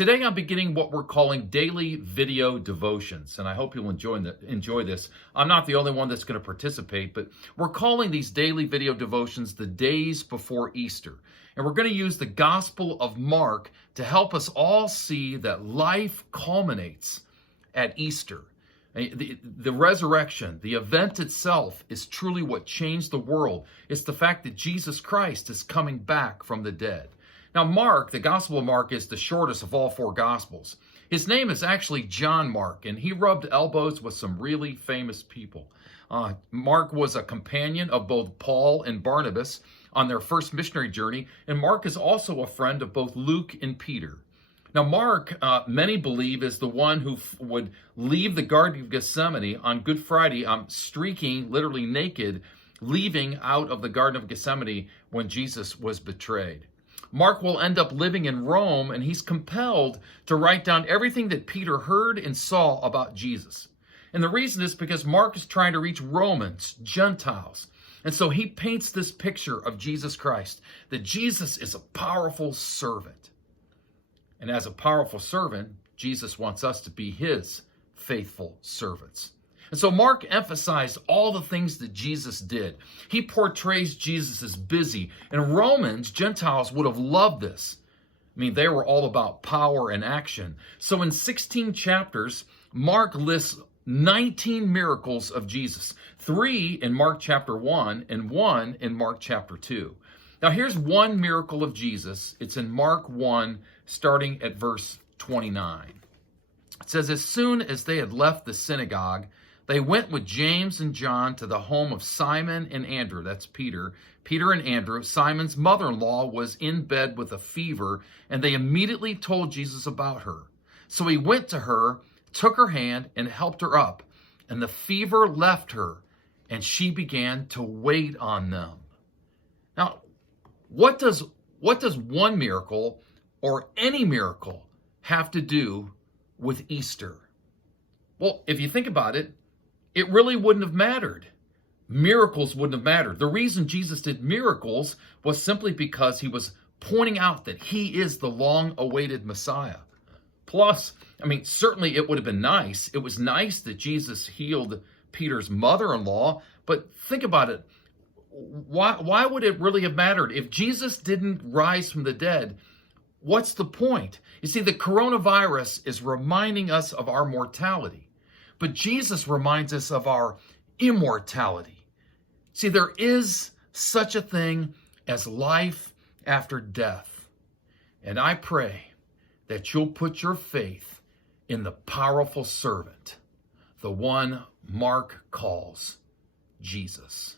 Today I'm beginning what we're calling daily video devotions, and I hope you'll enjoy this. I'm not the only one that's going to participate, but we're calling these daily video devotions the days before Easter. And we're going to use the Gospel of Mark to help us all see that life culminates at Easter. The resurrection, the event itself, is truly what changed the world. It's the fact that Jesus Christ is coming back from the dead. Now, Mark, the Gospel of Mark, is the shortest of all four Gospels. His name is actually John Mark, and he rubbed elbows with some really famous people. Mark was a companion of both Paul and Barnabas on their first missionary journey, and Mark is also a friend of both Luke and Peter. Now, Mark, many believe, is the one who would leave the Garden of Gethsemane on Good Friday, streaking, literally naked, leaving out of the Garden of Gethsemane when Jesus was betrayed. Mark will end up living in Rome, and he's compelled to write down everything that Peter heard and saw about Jesus. And the reason is because Mark is trying to reach Romans, Gentiles. And so he paints this picture of Jesus Christ, that Jesus is a powerful servant. And as a powerful servant, Jesus wants us to be his faithful servants. And so Mark emphasized all the things that Jesus did. He portrays Jesus as busy. And Romans, Gentiles, would have loved this. I mean, they were all about power and action. So in 16 chapters, Mark lists 19 miracles of Jesus. 3 in Mark chapter 1 and 1 in Mark chapter 2. Now here's one miracle of Jesus. It's in Mark 1, starting at verse 29. It says, as soon as they had left the synagogue, they went with James and John to the home of Simon and Andrew. That's Peter. Peter and Andrew. Simon's mother-in-law was in bed with a fever, and they immediately told Jesus about her. So he went to her, took her hand, and helped her up. And the fever left her, and she began to wait on them. Now, what does one miracle or any miracle have to do with Easter? Well, if you think about it, it really wouldn't have mattered. Miracles wouldn't have mattered. The reason Jesus did miracles was simply because he was pointing out that he is the long-awaited Messiah. Plus, I mean, certainly it would have been nice. It was nice that Jesus healed Peter's mother-in-law, but think about it. Why would it really have mattered? If Jesus didn't rise from the dead, what's the point? You see, the coronavirus is reminding us of our mortality, but Jesus reminds us of our immortality. See, there is such a thing as life after death. And I pray that you'll put your faith in the powerful servant, the one Mark calls Jesus.